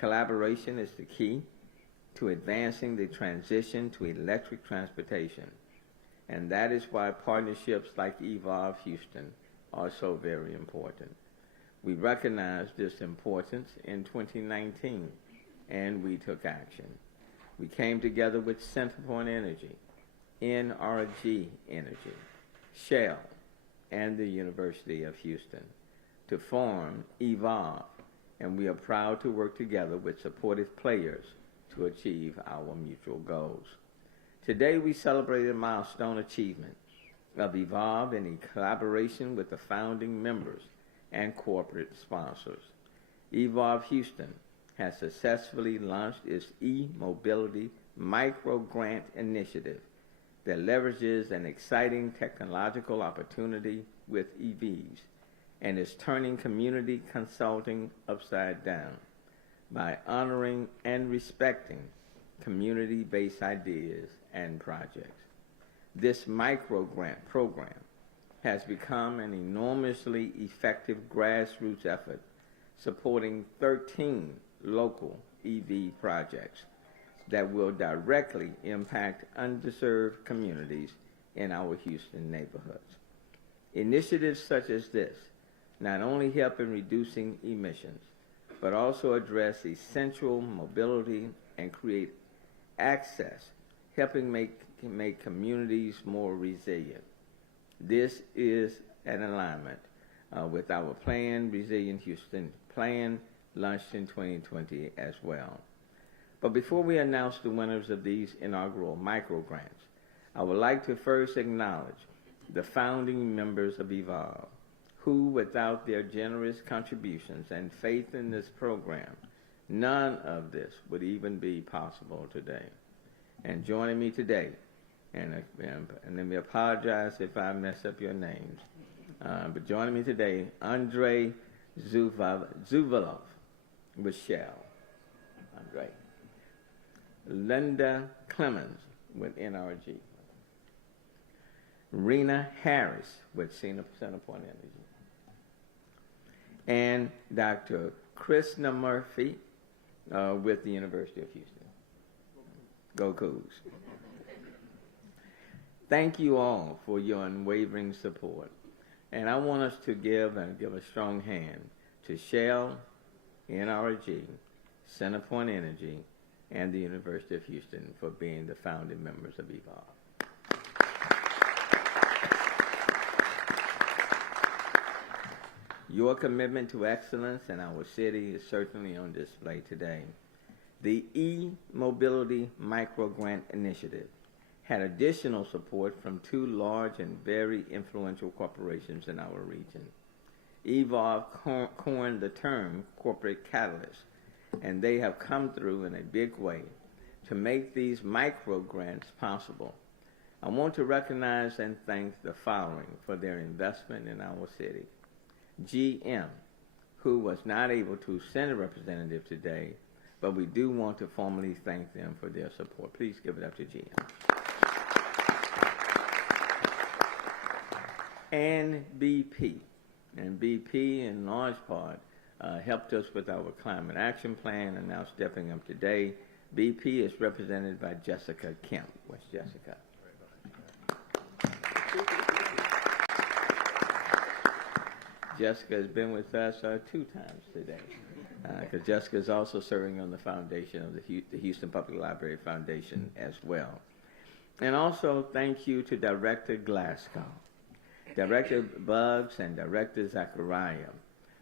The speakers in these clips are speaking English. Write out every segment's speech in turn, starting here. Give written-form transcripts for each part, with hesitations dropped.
Collaboration is the key to advancing the transition to electric transportation. And that is why partnerships like Evolve Houston are so very important. We recognized this importance in 2019, and we took action. We came together with Centerpoint Energy, NRG Energy, Shell, and the University of Houston to form Evolve, and we are proud to work together with supportive players to achieve our mutual goals. Today we celebrate a milestone achievement of Evolve in collaboration with the founding members and corporate sponsors. Evolve Houston has successfully launched its e-mobility micro-grant initiative that leverages an exciting technological opportunity with EVs and is turning community consulting upside down by honoring and respecting community-based ideas and projects. This micro-grant program has become an enormously effective grassroots effort supporting 13 local EV projects that will directly impact underserved communities in our Houston neighborhoods. Initiatives such as this not only help in reducing emissions, but also address essential mobility and create access, helping make communities more resilient. This is an alignment with our plan, Resilient Houston Plan, launched in 2020 as well. But before we announce the winners of these inaugural micro-grants, I would like to first acknowledge the founding members of Evolve, who, without their generous contributions and faith in this program, none of this would even be possible today. And joining me today, and let me apologize if I mess up your names, but joining me today, Andre Zuvalov with Shell. Andre. Linda Clemens with NRG. Rena Harris with Centerpoint Energy. And Dr. Krishna Murphy with the University of Houston. Go Cougs. Thank you all for your unwavering support. And I want us to give a strong hand to Shell, NRG, Centerpoint Energy, and the University of Houston for being the founding members of Evolve. Your commitment to excellence in our city is certainly on display today. The e-mobility micro-grant initiative had additional support from two large and very influential corporations in our region. Evolve coined the term corporate catalyst, and they have come through in a big way to make these micro-grants possible. I want to recognize and thank the following for their investment in our city. GM, who was not able to send a representative today, but we do want to formally thank them for their support. Please give it up to GM. And BP. And BP, in large part, helped us with our climate action plan, and now stepping up today. BP is represented by Jessica Kemp. Where's Jessica? Jessica has been with us 2 times today, because Jessica is also serving on the foundation of the Houston Public Library Foundation as well. And also thank you to Director Glasgow, Director Buggs, and Director Zachariah.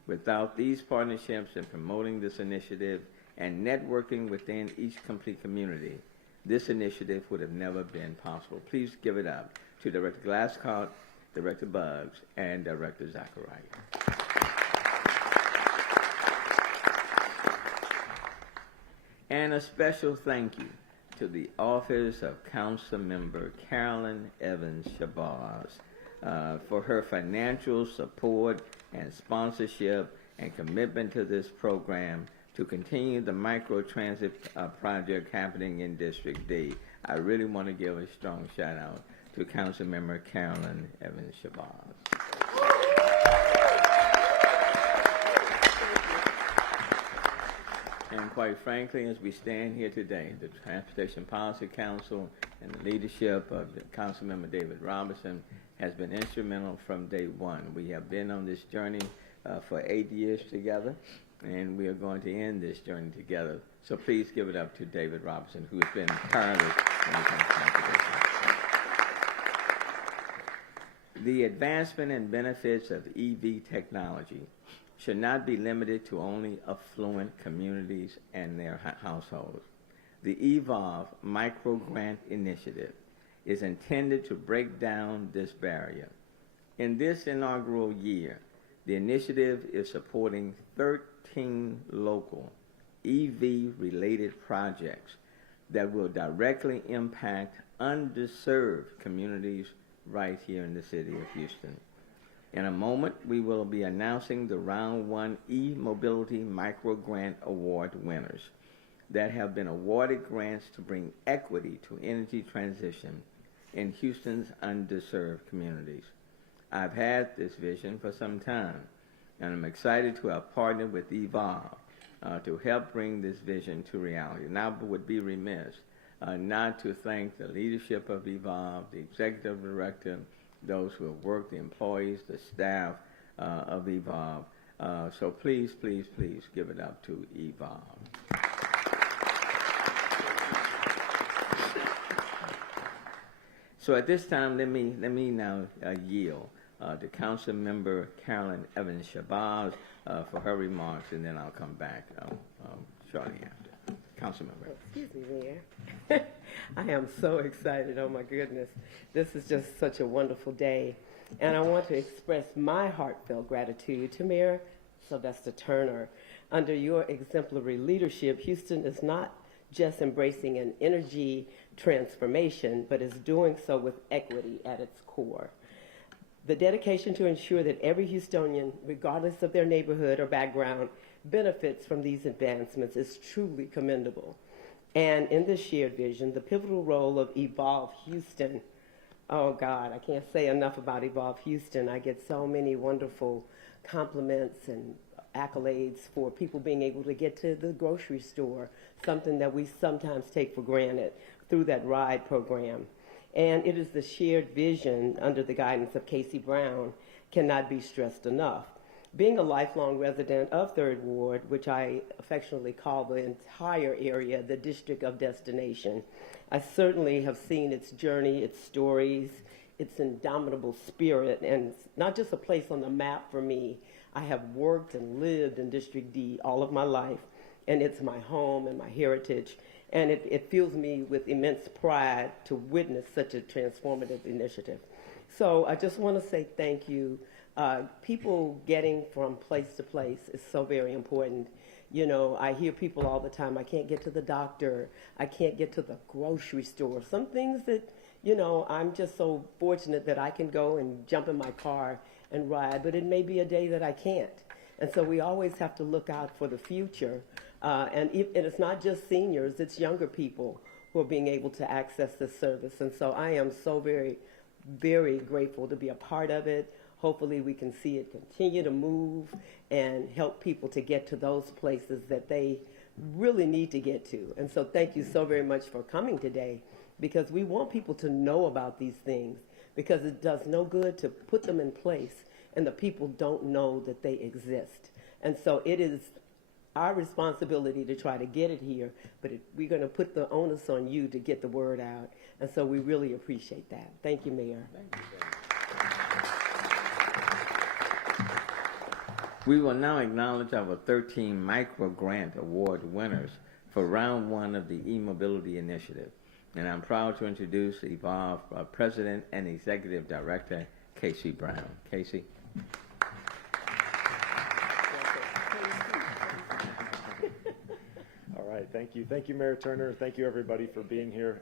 Without these partnerships in promoting this initiative and networking within each complete community, this initiative would have never been possible. Please give it up to Director Glasgow, Director Buggs, and Director Zachariah. And a special thank you to the Office of Council Member Carolyn Evans Shabazz for her financial support and sponsorship and commitment to this program to continue the microtransit project happening in District D. I really want to give a strong shout out to Council Member Carolyn Evans Shabazz. And quite frankly, as we stand here today, the Transportation Policy Council and the leadership of the Councilmember David Robinson has been instrumental from day one. We have been on this journey for 8 years together, and we are going to end this journey together. So please give it up to David Robinson, who has been tireless when it comes to transportation. The advancement and benefits of EV technology should not be limited to only affluent communities and their households. The Evolve Micro Grant Initiative is intended to break down this barrier. In this inaugural year, the initiative is supporting 13 local EV-related projects that will directly impact underserved communities right here in the city of Houston. In a moment, we will be announcing the Round 1 E-Mobility Micro Grant Award winners that have been awarded grants to bring equity to energy transition in Houston's underserved communities. I've had this vision for some time, and I'm excited to have partnered with Evolve to help bring this vision to reality. And I would be remiss not to thank the leadership of Evolve, the executive director, those who have worked, the employees, the staff of Evolve. So please, please, please give it up to Evolve. So at this time, let me now yield to Councilmember Carolyn Evans Shabazz for her remarks, and then I'll come back shortly after. Councilmember. Excuse me, Mayor. I am so excited. Oh, my goodness. This is just such a wonderful day. And I want to express my heartfelt gratitude to Mayor Sylvester Turner. Under your exemplary leadership, Houston is not just embracing an energy transformation, but is doing so with equity at its core. The dedication to ensure that every Houstonian, regardless of their neighborhood or background, benefits from these advancements is truly commendable. And in this shared vision, the pivotal role of Evolve Houston, oh God, I can't say enough about Evolve Houston. I get so many wonderful compliments and accolades for people being able to get to the grocery store, something that we sometimes take for granted through that RIDE program. And it is the shared vision under the guidance of Casey Brown cannot be stressed enough. Being a lifelong resident of Third Ward, which I affectionately call the entire area the district of destination, I certainly have seen its journey, its stories, its indomitable spirit, and it's not just a place on the map for me. I have worked and lived in District D all of my life, and it's my home and my heritage, and it fills me with immense pride to witness such a transformative initiative. So I just want to say thank you. People getting from place to place is so very important. You know, I hear people all the time, I can't get to the doctor, I can't get to the grocery store. Some things that, you know, I'm just so fortunate that I can go and jump in my car and ride, but it may be a day that I can't. And so we always have to look out for the future. And it's not just seniors, it's younger people who are being able to access this service. And so I am so very, very grateful to be a part of it. Hopefully we can see it continue to move and help people to get to those places that they really need to get to. And so thank you so very much for coming today, because we want people to know about these things, because it does no good to put them in place and the people don't know that they exist. And so it is our responsibility to try to get it here, but we're going to put the onus on you to get the word out. And so we really appreciate that. Thank you, Mayor. Thank you, We will now acknowledge our 13 Micro Grant Award winners for Round 1 of the E-Mobility Initiative. And I'm proud to introduce Evolve President and Executive Director, Casey Brown. Casey. All right, thank you. Thank you, Mayor Turner. Thank you, everybody, for being here.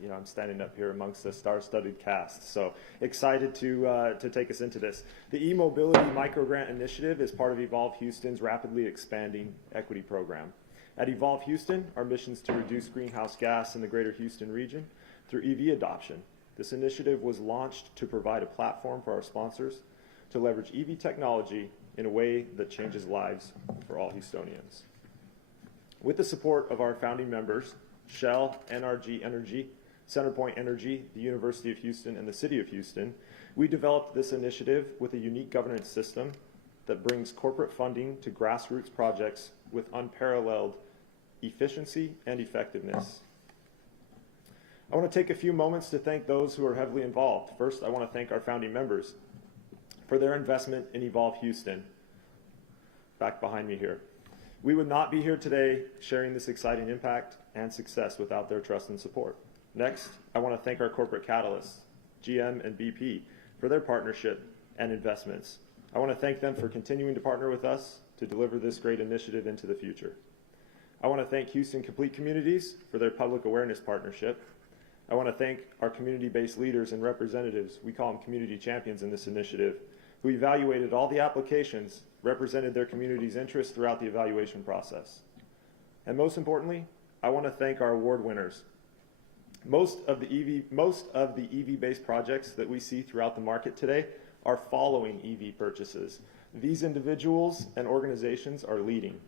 You know, I'm standing up here amongst the star-studded cast, so excited to take us into this. The E-Mobility Microgrant Initiative is part of Evolve Houston's rapidly expanding equity program. At Evolve Houston, our mission is to reduce greenhouse gas in the greater Houston region through EV adoption. This initiative was launched to provide a platform for our sponsors to leverage EV technology in a way that changes lives for all Houstonians. With the support of our founding members, Shell, NRG Energy, CenterPoint Energy, the University of Houston, and the City of Houston, we developed this initiative with a unique governance system that brings corporate funding to grassroots projects with unparalleled efficiency and effectiveness. I want to take a few moments to thank those who are heavily involved. First, I want to thank our founding members for their investment in Evolve Houston, back behind me here. We would not be here today sharing this exciting impact and success without their trust and support. Next, I want to thank our corporate catalysts, GM and BP, for their partnership and investments. I want to thank them for continuing to partner with us to deliver this great initiative into the future. I want to thank Houston Complete Communities for their public awareness partnership. I want to thank our community-based leaders and representatives, we call them community champions in this initiative, who evaluated all the applications, represented their community's interests throughout the evaluation process. And most importantly, I want to thank our award winners. Most of the EV-based projects that we see throughout the market today are following EV purchases. These individuals and organizations are leading.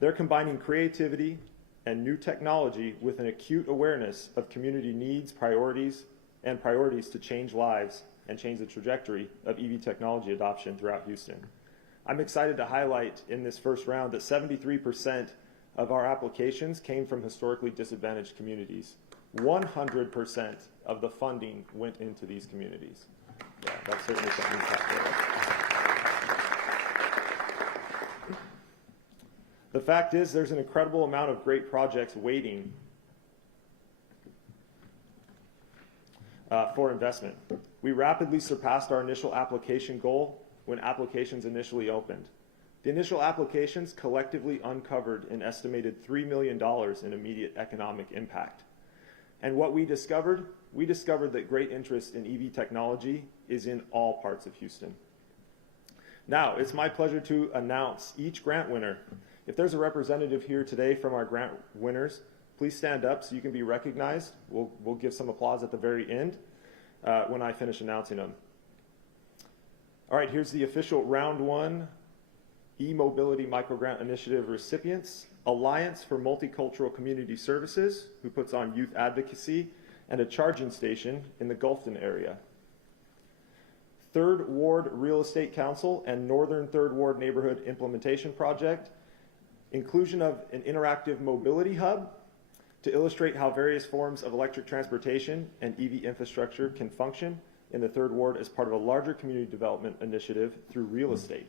They're combining creativity and new technology with an acute awareness of community needs, priorities to change lives and change the trajectory of EV technology adoption throughout Houston. I'm excited to highlight in this first round that 73% of our applications came from historically disadvantaged communities. 100% of the funding went into these communities. Yeah, that's certainly something to talk about. The fact is, there's an incredible amount of great projects waiting for investment. We rapidly surpassed our initial application goal when applications initially opened. The initial applications collectively uncovered an estimated $3 million in immediate economic impact. And what we discovered that great interest in EV technology is in all parts of Houston. Now, it's my pleasure to announce each grant winner. If there's a representative here today from our grant winners, please stand up so you can be recognized. We'll give some applause at the very end when I finish announcing them. All right, here's the official round one e-mobility microgrant initiative recipients. Alliance for Multicultural Community Services, who puts on youth advocacy and a charging station in the Gulfton area. Third Ward Real Estate Council and Northern Third Ward Neighborhood Implementation Project. Inclusion of an interactive mobility hub to illustrate how various forms of electric transportation and EV infrastructure can function in the Third Ward as part of a larger community development initiative through real estate.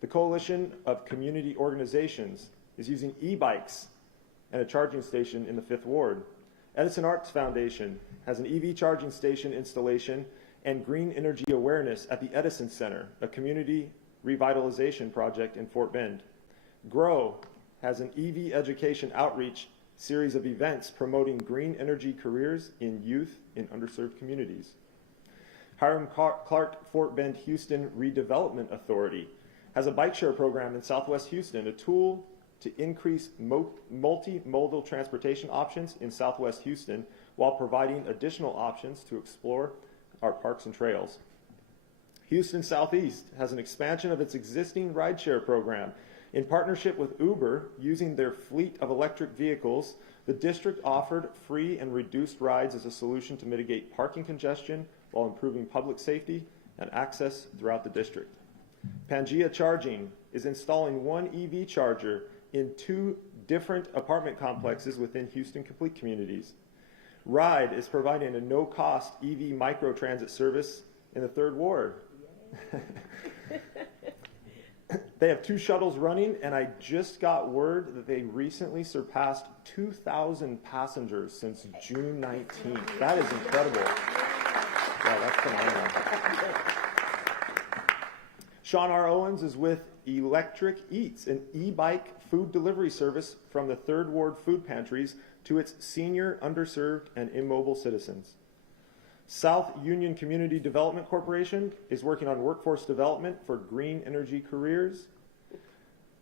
The Coalition of Community Organizations is using e-bikes and a charging station in the Fifth Ward. Edison Arts Foundation has an EV charging station installation and green energy awareness at the Edison Center, a community revitalization project in Fort Bend. GROW has an EV education outreach series of events promoting green energy careers in youth in underserved communities. Hiram Clark Fort Bend Houston Redevelopment Authority has a bike share program in Southwest Houston, a tool to increase multimodal transportation options in Southwest Houston while providing additional options to explore our parks and trails. Houston Southeast has an expansion of its existing rideshare program. In partnership with Uber, using their fleet of electric vehicles, the district offered free and reduced rides as a solution to mitigate parking congestion while improving public safety and access throughout the district. Pangea Charging is installing one EV charger in 2 different apartment complexes within Houston Complete Communities. RIDE is providing a no-cost EV microtransit service in the Third Ward. They have 2 shuttles running, and I just got word that they recently surpassed 2,000 passengers since June 19th. That is incredible. Wow, that's phenomenal. Sean R. Owens is with Electric Eats, an e-bike food delivery service from the Third Ward food pantries to its senior, underserved, and immobile citizens. South Union Community Development Corporation is working on workforce development for green energy careers.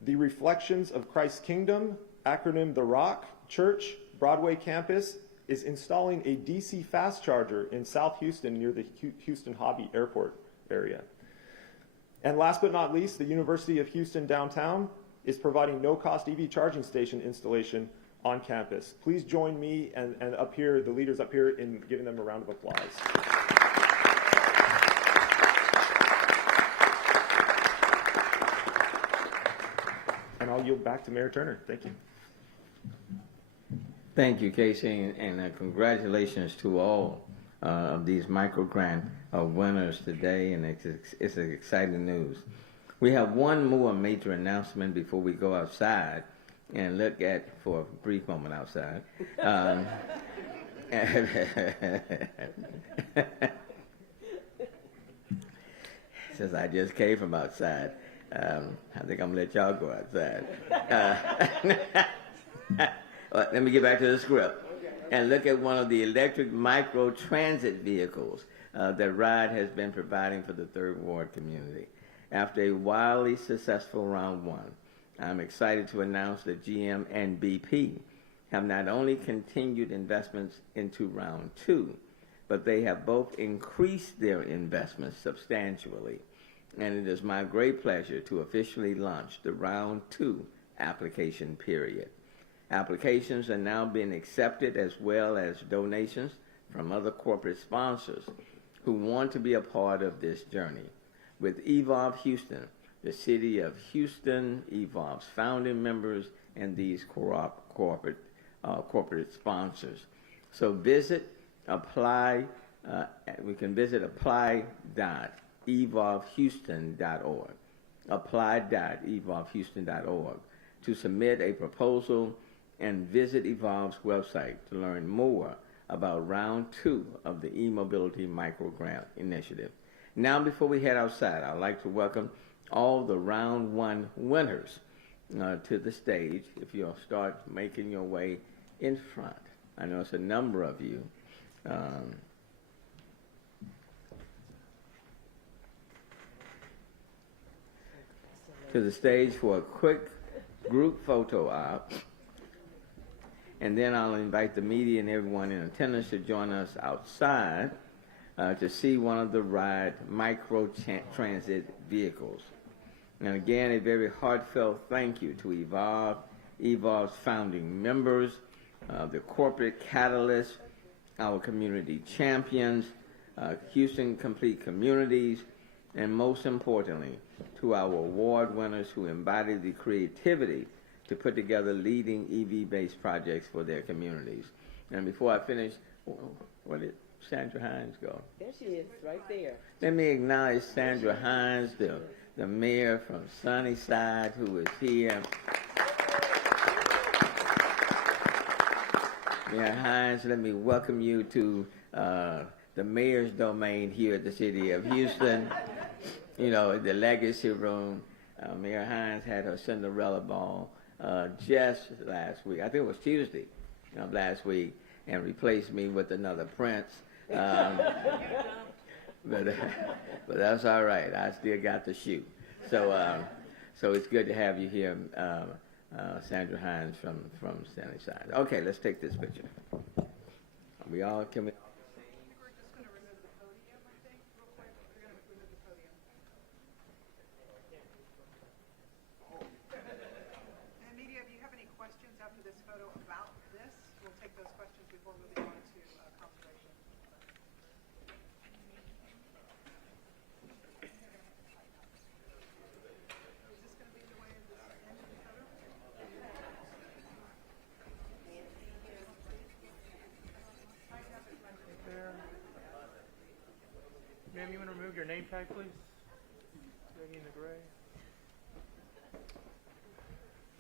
The Reflections of Christ's Kingdom, acronym The Rock Church Broadway campus, is installing a DC fast charger in South Houston near the Houston Hobby Airport area. And last but not least, the University of Houston downtown is providing no-cost EV charging station installation on campus. Please join me and up here, the leaders up here, in giving them a round of applause. And I'll yield back to Mayor Turner. Thank you. Thank you, Casey, and congratulations to all of these micro grant winners today, and it's exciting news. We have one more major announcement before we go outside and look at, for a brief moment outside. Since I just came from outside, I think I'm gonna let y'all go outside. Let me get back to the script and look at one of the electric micro transit vehicles that RIDE has been providing for the Third Ward community. After a wildly successful round one, I'm excited to announce that GM and BP have not only continued investments into round two, but they have both increased their investments substantially. And it is my great pleasure to officially launch the round two application period. Applications are now being accepted, as well as donations from other corporate sponsors who want to be a part of this journey. With Evolve Houston, the City of Houston, Evolve's founding members, and these corporate sponsors. So visit apply. We can visit apply.evolvehouston.org. Apply.evolvehouston.org to submit a proposal, and visit Evolve's website to learn more about round two of the e-mobility microgrant initiative. Now, before we head outside, I'd like to welcome all the round one winners to the stage. If you'll start making your way in front. I know it's a number of you. To the stage for a quick group photo op. And then I'll invite the media and everyone in attendance to join us outside to see one of the RIDE micro transit vehicles. And again, a very heartfelt thank you to Evolve's founding members, the corporate catalysts, our community champions, Houston Complete Communities, and most importantly, to our award winners who embody the creativity to put together leading EV-based projects for their communities. And before I finish, where did Sandra Hines go? There she is, right there. Let me acknowledge Sandra Hines, the mayor from Sunnyside, who is here. Mayor Hines, let me welcome you to the mayor's domain here at the City of Houston. You know, the legacy room. Mayor Hines had her Cinderella ball just last week. I think it was Tuesday of last week, and replaced me with another prince. But that's all right. I still got the shoe. So it's good to have you here, Sandra Hines from Sunnyside. Okay, let's take this picture. We all can we? Ma'am, you want to remove your name tag, please? Lady in the gray.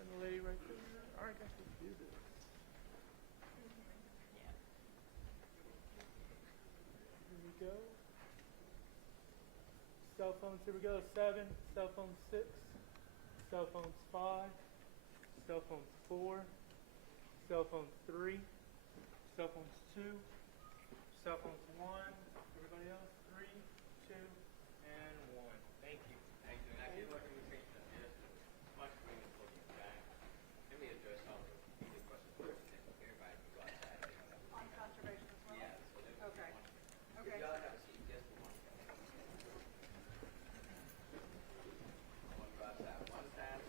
And the lady right there. All right, guys, let's do this. Here we go. Cell phones, here we go. 7, cell phone 6, cell phones 5, cell phones 4, cell phones 3, cell phones 2, cell phones 1. Everybody else? 3, 2, and 1. Thank you. Thank you. And I did want to take just much greater for you guys. Let me address all the questions first, and then everybody can go outside. On conservation as well? Yeah. So Okay. if y'all have a seat, just for one. I want to go outside. One time.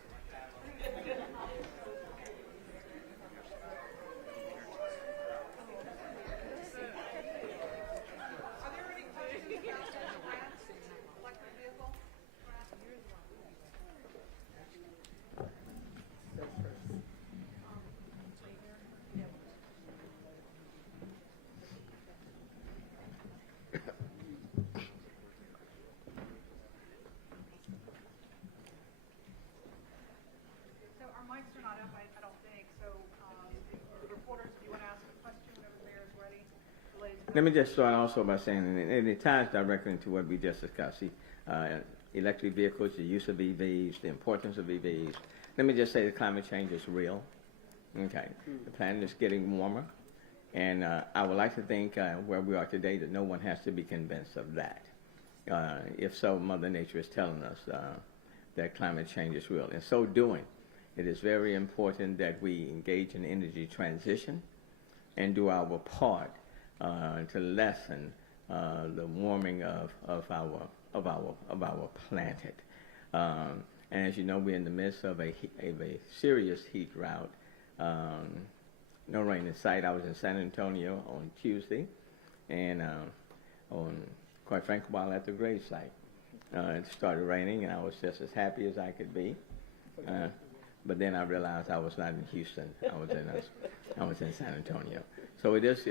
So, the reporters, do you want to ask a question whenever the mayor is ready? Related to Let me just start also by saying, and it ties directly into what we just discussed, electric vehicles, the use of EVs, the importance of EVs. Let me just say that climate change is real. Okay, the planet is getting warmer, and I would like to think where we are today that no one has to be convinced of that. If so, Mother Nature is telling us that climate change is real. In so doing, it is very important that we engage in energy transition and do our part to lessen the warming of our planet. And as you know, we're in the midst of a serious heat drought. No rain in sight. I was in San Antonio on Tuesday, and quite frankly, while at the grave site, it started raining, and I was just as happy as I could be. But then I realized I was not in Houston. I was in San Antonio. So it is,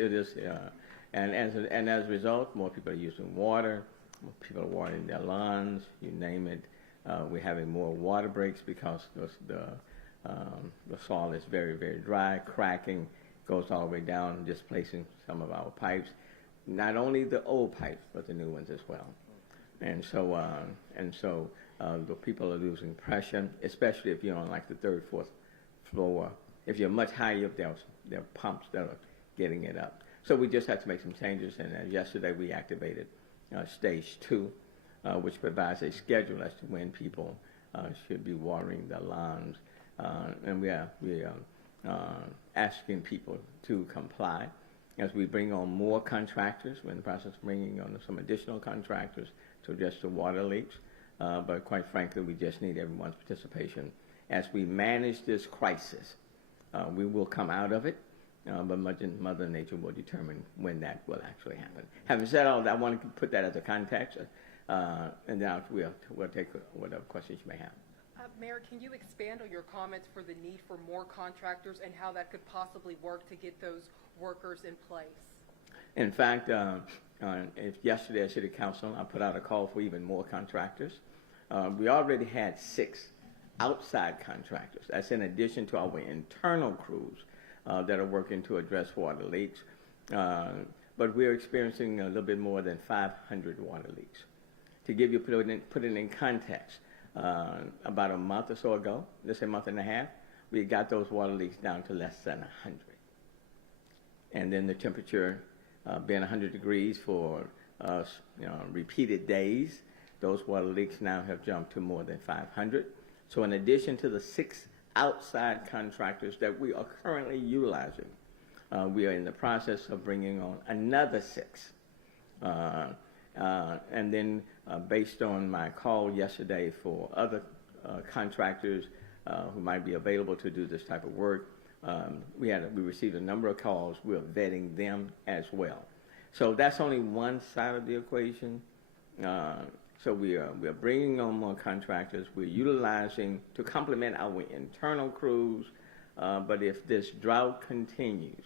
and as a result, more people are using water. More people are watering their lawns. You name it. We're having more water breaks because the soil is very, very dry. Cracking goes all the way down, displacing some of our pipes. Not only the old pipes, but the new ones as well. And so the people are losing pressure, especially if you're on like the third, fourth floor. If you're much higher up, there are pumps that are getting it up. So we just have to make some changes. And yesterday we activated stage 2, which provides a schedule as to when people should be watering their lawns. And we are asking people to comply. As we bring on more contractors, we're in the process of bringing on some additional contractors to address the water leaks. But quite frankly, we just need everyone's participation. As we manage this crisis, we will come out of it, but Mother Nature will determine when that will actually happen. Having said all that, I want to put that as a context, and then we'll take whatever questions you may have. Mayor, can you expand on your comments for the need for more contractors and how that could possibly work to get those workers in place? In fact, if yesterday at City Council, I put out a call for even more contractors. We already had 6 outside contractors. That's in addition to our internal crews that are working to address water leaks. But we're experiencing a little bit more than 500 water leaks. To give you, put it in context, about a month or so ago, let's say a month and a half, we got those water leaks down to less than 100. And then the temperature being 100 degrees for repeated days, those water leaks now have jumped to more than 500. So in addition to the 6 outside contractors that we are currently utilizing, we are in the process of bringing on another 6. And then based on my call yesterday for other contractors who might be available to do this type of work, we received a number of calls. We're vetting them as well. So that's only one side of the equation. So we are bringing on more contractors. We're utilizing to complement our internal crews. But if this drought continues,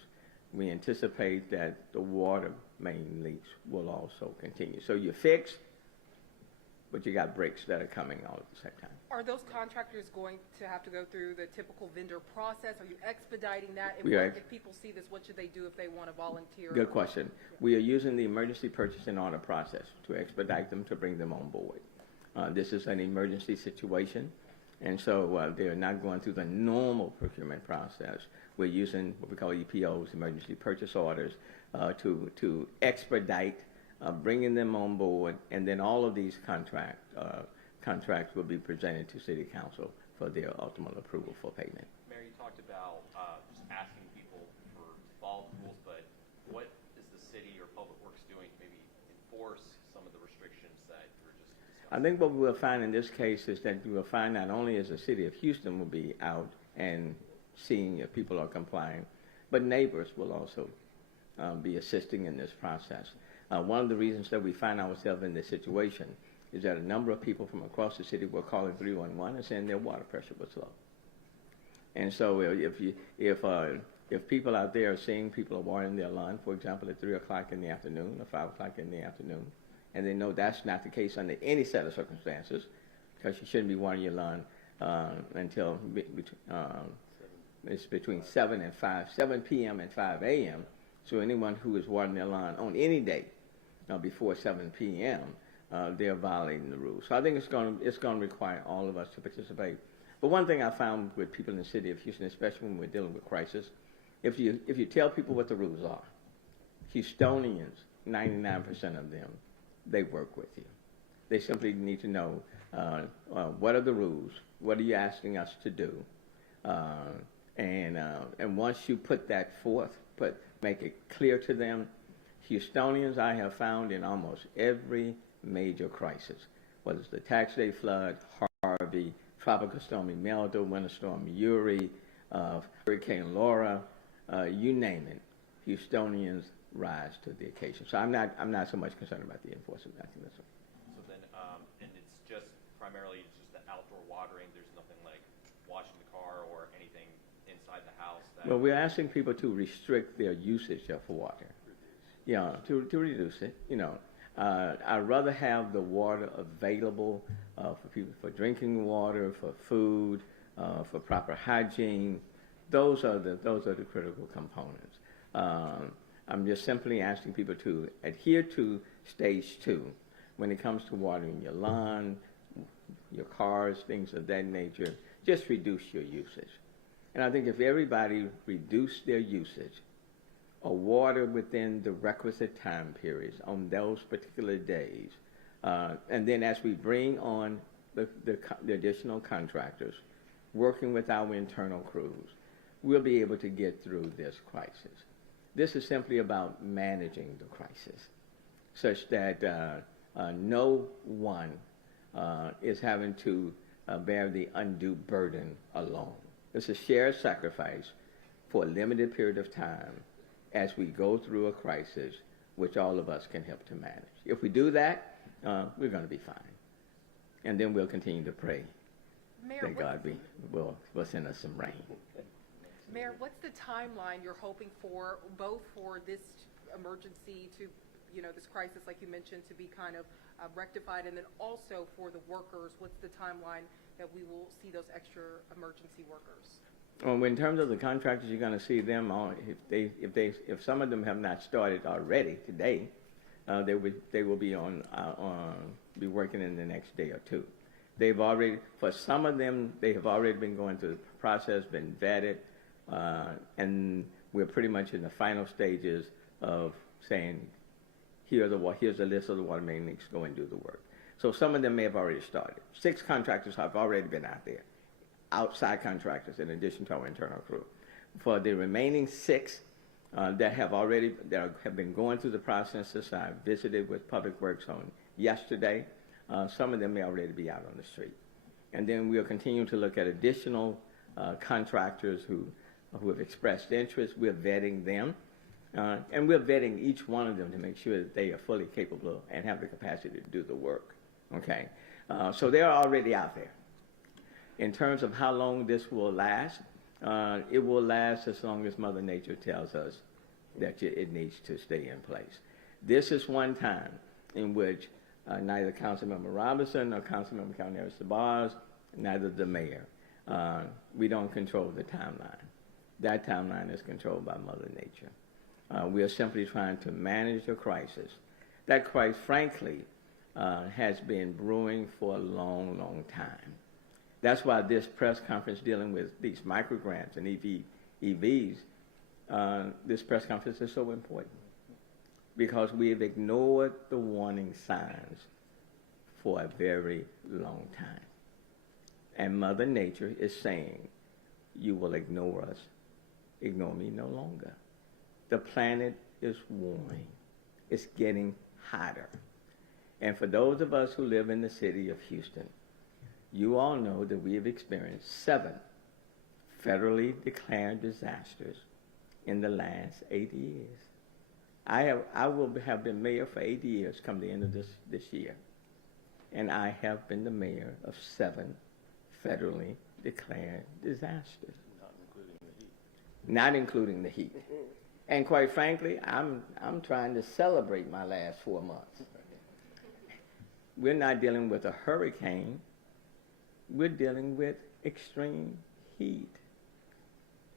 we anticipate that the water main leaks will also continue. So you're fixed, but you got breaks that are coming all at the same time. Are those contractors going to have to go through the typical vendor process? Are you expediting that? And if people see this, what should they do if they want to volunteer? Good question. Yeah. We are using the emergency purchase and order process to expedite them, to bring them on board. This is an emergency situation, and so they're not going through the normal procurement process. We're using what we call EPOs, emergency purchase orders, to expedite bringing them on board, and then all of these contracts will be presented to City Council for their ultimate approval for payment. Mayor, you talked about just asking people to follow the rules, but what is the city or Public Works doing to maybe enforce some of the restrictions that you were just discussing? I think what we'll find in this case is that we will find not only as the city of Houston will be out and seeing if people are complying, but neighbors will also be assisting in this process. One of the reasons that we find ourselves in this situation is that a number of people from across the city were calling 311 and saying their water pressure was low. And so if people out there are seeing people are watering their lawn, for example, at 3 o'clock in the afternoon or 5 o'clock in the afternoon, and they know that's not the case under any set of circumstances, because you shouldn't be watering your lawn until It's between 7 p.m. and 5 a.m. So anyone who is watering their lawn on any day before 7 p.m., they're violating the rules. So I think it's going to require all of us to participate. But one thing I found with people in the city of Houston, especially when we're dealing with crisis, if you tell people what the rules are, Houstonians, 99% of them, they work with you. They simply need to know what are the rules, what are you asking us to do, and once you put that forth, make it clear to them. Houstonians, I have found in almost every major crisis, whether it's the Tax Day flood, Harvey, Tropical Storm Imelda, Winter Storm Uri, Hurricane Laura, you name it, Houstonians rise to the occasion. So I'm not so much concerned about the enforcement mechanism. So then, and it's just primarily just the outdoor watering. There's nothing like washing the car or anything inside the house. Well, we're asking people to restrict their usage of water. Yeah, to reduce it. I'd rather have the water available for people, for drinking water, for food, for proper hygiene. Those are the critical components. I'm just simply asking people to adhere to stage 2 when it comes to watering your lawn, your cars, things of that nature. Just reduce your usage. And I think if everybody reduced their usage of water within the requisite time periods on those particular days, and then as we bring on the additional contractors, working with our internal crews, we'll be able to get through this crisis. This is simply about managing the crisis such that no one is having to bear the undue burden alone. It's a shared sacrifice for a limited period of time as we go through a crisis which all of us can help to manage. If we do that, we're going to be fine. And then we'll continue to pray Mayor, that God will send us some rain. Mayor, what's the timeline you're hoping for, both for this emergency to, this crisis, like you mentioned, to be kind of rectified, and then also for the workers? What's the timeline that we will see those extra emergency workers? Well, in terms of the contractors, you're going to see them on. If some of them have not started already today, they will be be working in the next day or two. They've already, for some of them, they have already been going through the process, been vetted, and we're pretty much in the final stages of saying, here's a list of the water maintenance, go and do the work. So some of them may have already started. 6 contractors have already been out there, outside contractors in addition to our internal crew. For the remaining 6 that have been going through the processes, I visited with Public Works on yesterday. Some of them may already be out on the street. And then we'll continue to look at additional contractors who have expressed interest. We're vetting them. And we're vetting each one of them to make sure that they are fully capable and have the capacity to do the work. Okay? So they're already out there. In terms of how long this will last, it will last as long as Mother Nature tells us that it needs to stay in place. This is one time in which neither Councilmember Robinson nor Councilmember Calnero Sabaz, neither the mayor, we don't control the timeline. That timeline is controlled by Mother Nature. We are simply trying to manage a crisis that, quite frankly, has been brewing for a long, long time. That's why this press conference dealing with these microgrants and EVs, this press conference is so important because we have ignored the warning signs for a very long time. And Mother Nature is saying, you will ignore us, ignore me no longer. The planet is warming. It's getting hotter. And for those of us who live in the city of Houston, you all know that we have experienced 7 federally declared disasters in the last 8 years. I will have been mayor for 8 years come the end of this year. And I have been the mayor of 7 federally declared disasters. Not including the heat. And quite frankly, I'm trying to celebrate my last 4 months. We're not dealing with a hurricane. We're dealing with extreme heat.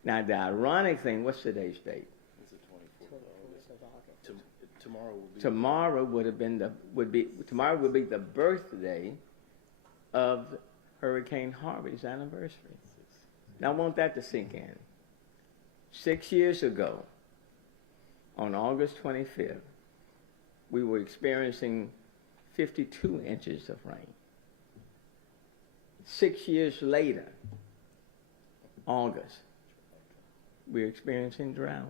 Now, the ironic thing, what's today's date? It's the 24th of August. Tomorrow will be. Tomorrow tomorrow would be the birthday of Hurricane Harvey's anniversary. Now, I want that to sink in. 6 years ago, on August 25th, we were experiencing 52 inches of rain. 6 years later, August, we're experiencing drought.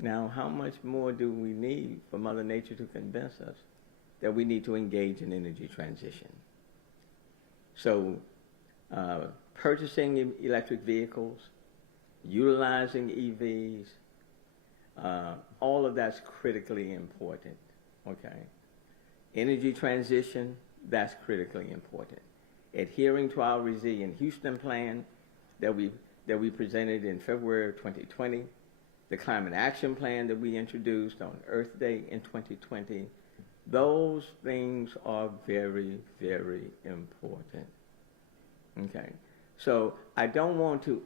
Now, how much more do we need for Mother Nature to convince us that we need to engage in energy transition? So, purchasing electric vehicles, utilizing EVs, all of that's critically important, okay? Energy transition, that's critically important. Adhering to our Resilient Houston plan that we presented in February of 2020, the Climate Action Plan that we introduced on Earth Day in 2020, those things are very, very important, okay? So I don't want to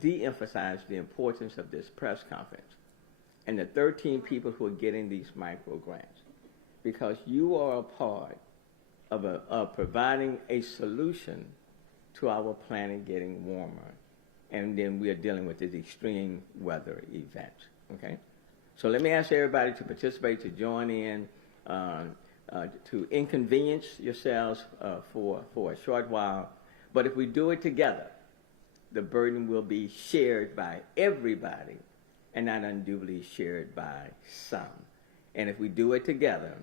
de-emphasize the importance of this press conference and the 13 people who are getting these micro grants, because you are a part of providing a solution to our planet getting warmer, and then we are dealing with these extreme weather events, okay? So let me ask everybody to participate, to join in, to inconvenience yourselves for a short while. But if we do it together, the burden will be shared by everybody and not unduly shared by some. And if we do it together,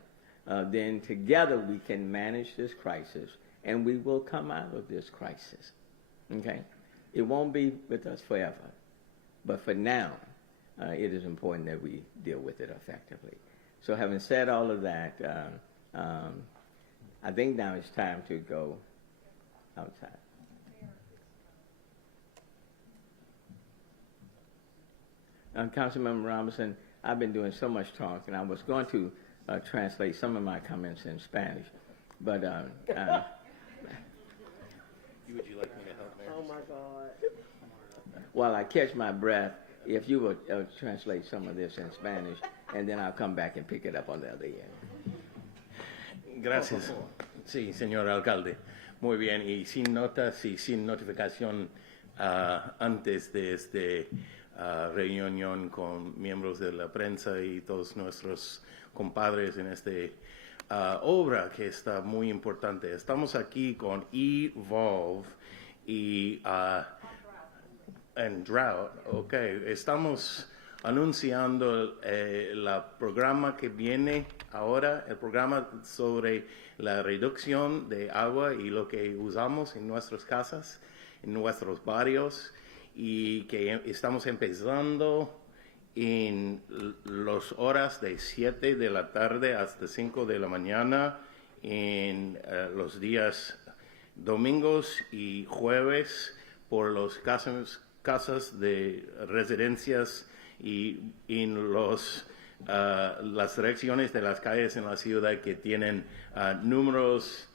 then together we can manage this crisis and we will come out of this crisis, okay? It won't be with us forever, but for now, it is important that we deal with it effectively. So having said all of that, I think now it's time to go outside. Councilmember Robinson, I've been doing so much talking. I was going to translate some of my comments in Spanish, but Would you like me to help, Mayor? Oh my God. while I catch my breath, if you would translate some of this in Spanish, and then I'll come back and pick it up on the other end. Gracias. Sí, señor alcalde. Muy bien. Y sin notas y sin notificación antes de esta reunión con miembros de la prensa y todos nuestros compadres en esta obra que está muy importante. Estamos aquí con Evolve y en Drought. Ok, estamos anunciando el programa que viene ahora, el programa sobre la reducción de agua y lo que usamos en nuestras casas, en nuestros barrios, y que estamos empezando en las horas de 7 de la tarde hasta 5 de la mañana en los días domingos y jueves por los casas de residencias y en las direcciones de las calles en la ciudad que tienen números,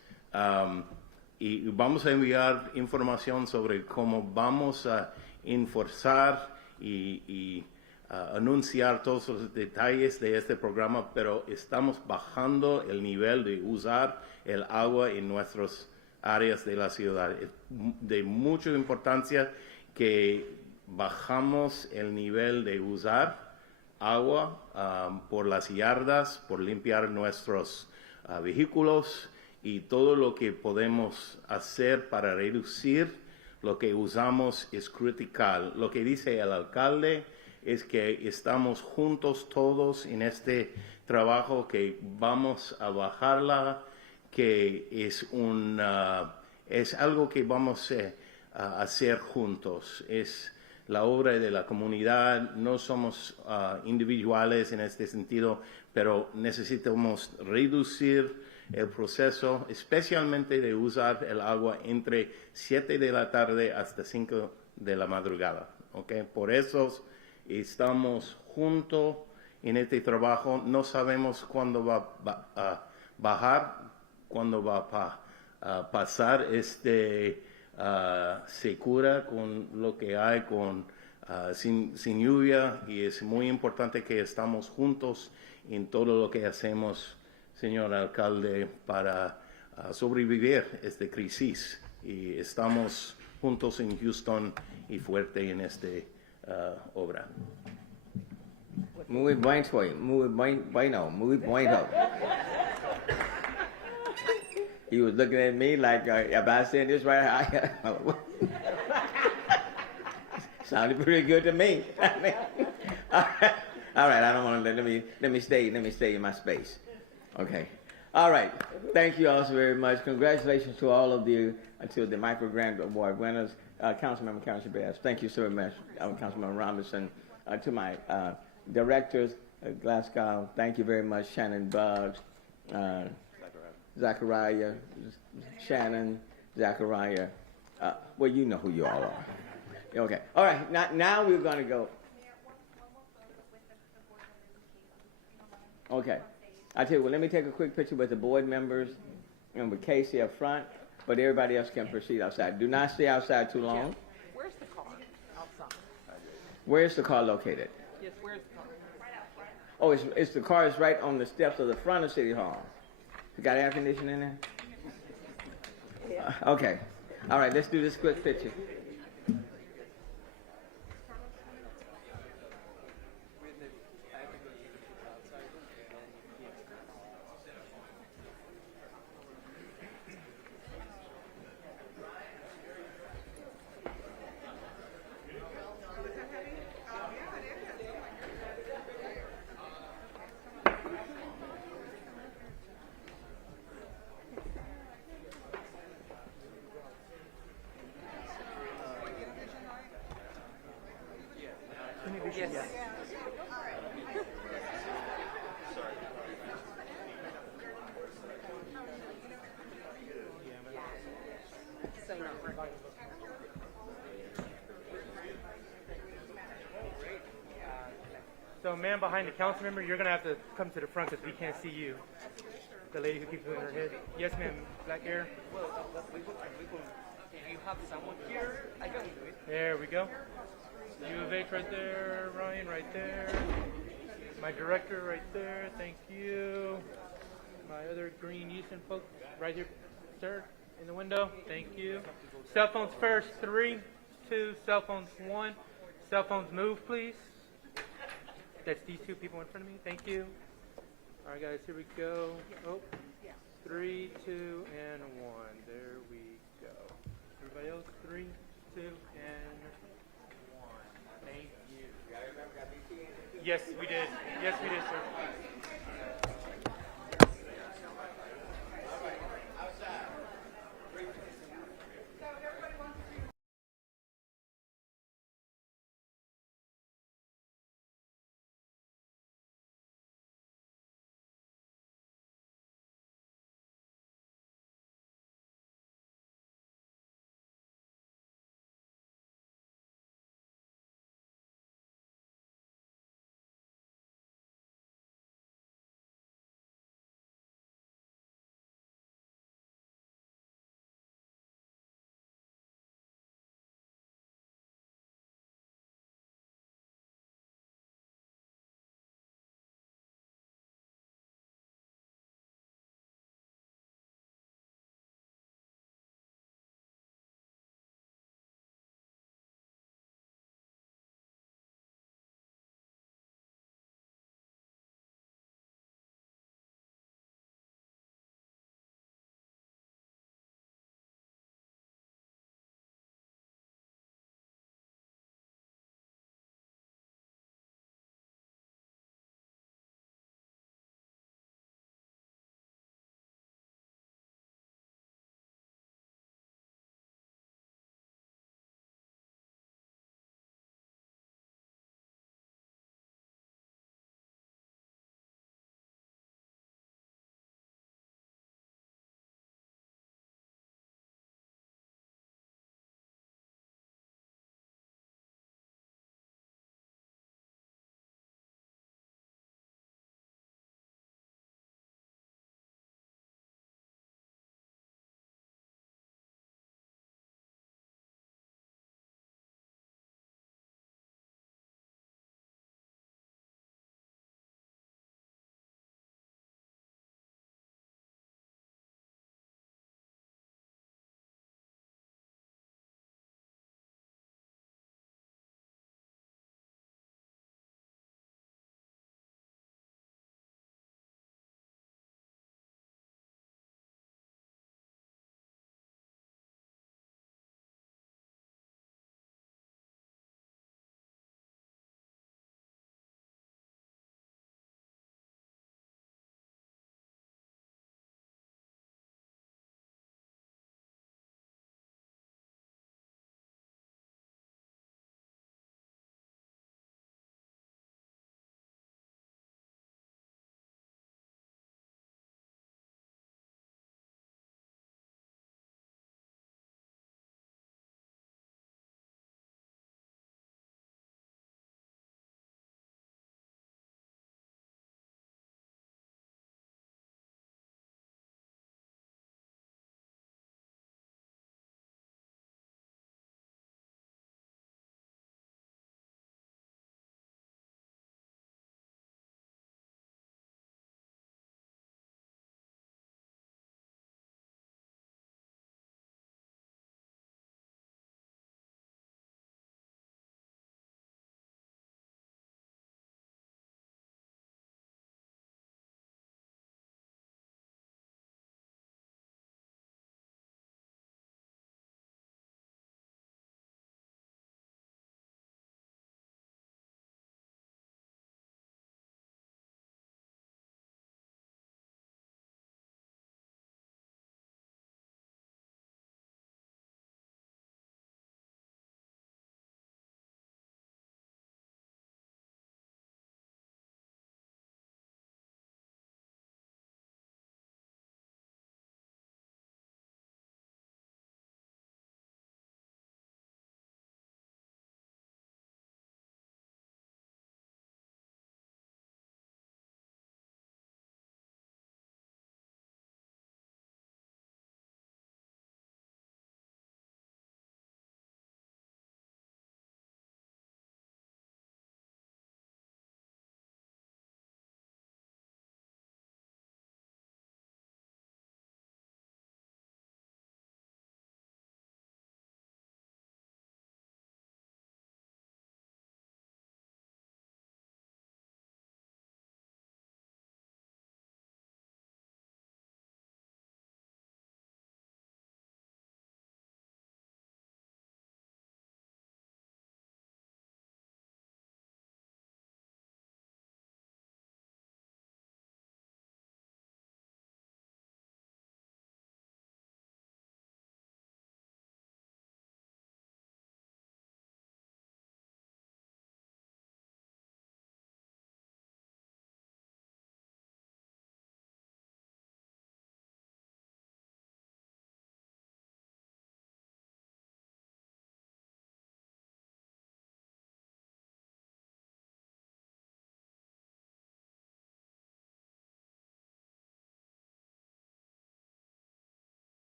y vamos a enviar información sobre cómo vamos a enforzar y anunciar todos los detalles de este programa, pero estamos bajando el nivel de usar el agua en nuestras áreas de la ciudad. Es de mucha importancia que bajamos el nivel de usar agua por las yardas, por limpiar nuestros vehículos y todo lo que podemos hacer para reducir lo que usamos es crítico. Lo que dice el alcalde es que estamos juntos todos en este trabajo, que vamos a bajarla, que es algo que vamos a hacer juntos. Es la obra de la comunidad, no somos individuales en este sentido, pero necesitamos reducir el proceso, especialmente de usar el agua entre 7 de la tarde hasta 5 de la madrugada. ¿Okay? Por eso estamos juntos en este trabajo. No sabemos cuándo va a bajar, cuándo va a pasar este se cura con lo que hay, sin lluvia, y es muy importante que estamos juntos en todo lo que hacemos, señor alcalde, para sobrevivir esta crisis. Y estamos juntos en Houston y fuerte en esta obra. Muy bueno, muy bueno. He was looking at me like, if I said this right, sounded pretty good to me. All right, I don't want to let me stay in my space. Okay. All right. Thank you all so very much. Congratulations to all of you, to the micro grant award winners. Councilmember Council Bass, thank you so much. Councilmember Robinson, to my directors, Glasgow, thank you very much. Shannon Buggs, Zachariah, Shannon, Zachariah. Well, you know who you all are. Okay. All right. Now we're going to go. Okay. I tell you what, let me take a quick picture with the board members and with Casey up front, but everybody else can proceed outside. Do not stay outside too long. Where's the car? Outside. Where is the car located? Yes, where's the car? Oh, it's the car is right on the steps of the front of City Hall. You got air conditioning in there? Okay. All right, let's do this quick picture. Yes. So no. So, man behind the council member, you're gonna have to come to the front because we can't see you. The lady who keeps moving her head. Yes, ma'am. Black hair. If you have someone here, I can do it. There we go. U of H right there. Ryan right there. My director right there. Thank you. My other green Houston folks right here, sir, in the window. Thank you. Cell phones first. 3, 2. Cell phones 1. Cell phones move, please. That's these two people in front of me. Thank you. All right, guys, here we go. Oh, 3, 2, and 1. There we go. Everybody else, 3, 2, and 1. Thank you. Yes, we did. Yes, we did, sir.